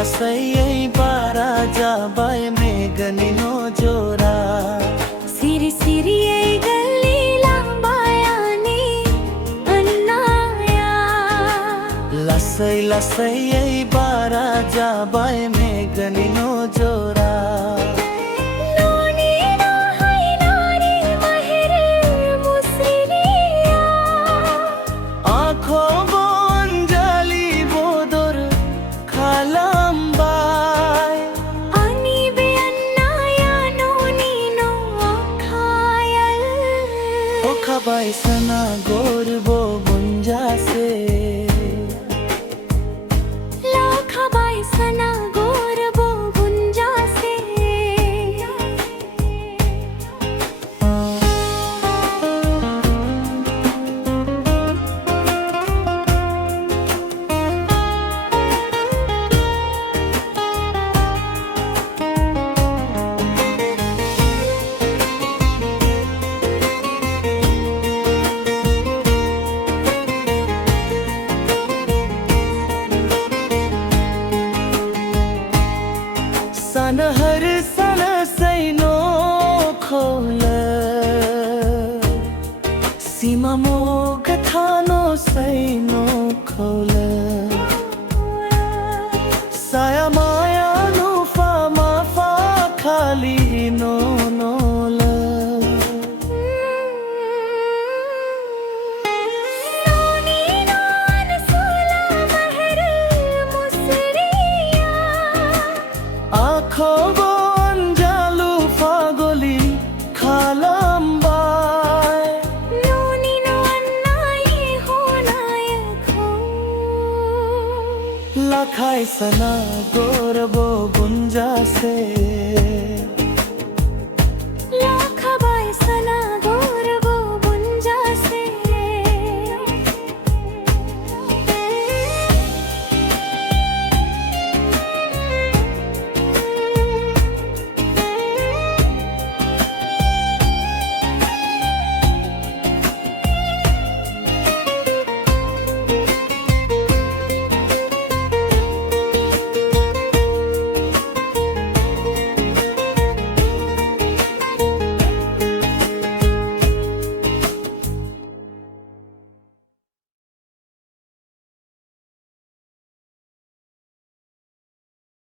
lasai bara jabai meganino jora siri siri ei galli lambayani annaya lasai bara jabai meganino jora Khabai sana gorbo bunja se la khabai sana gorbo bunja se Sanahar sana saino khola Sima mo gathano saino khola Saya maya no fama fa khali no nola Khobon jalu fagoli khalambai noni no annai honai kho lakhai sana gorbo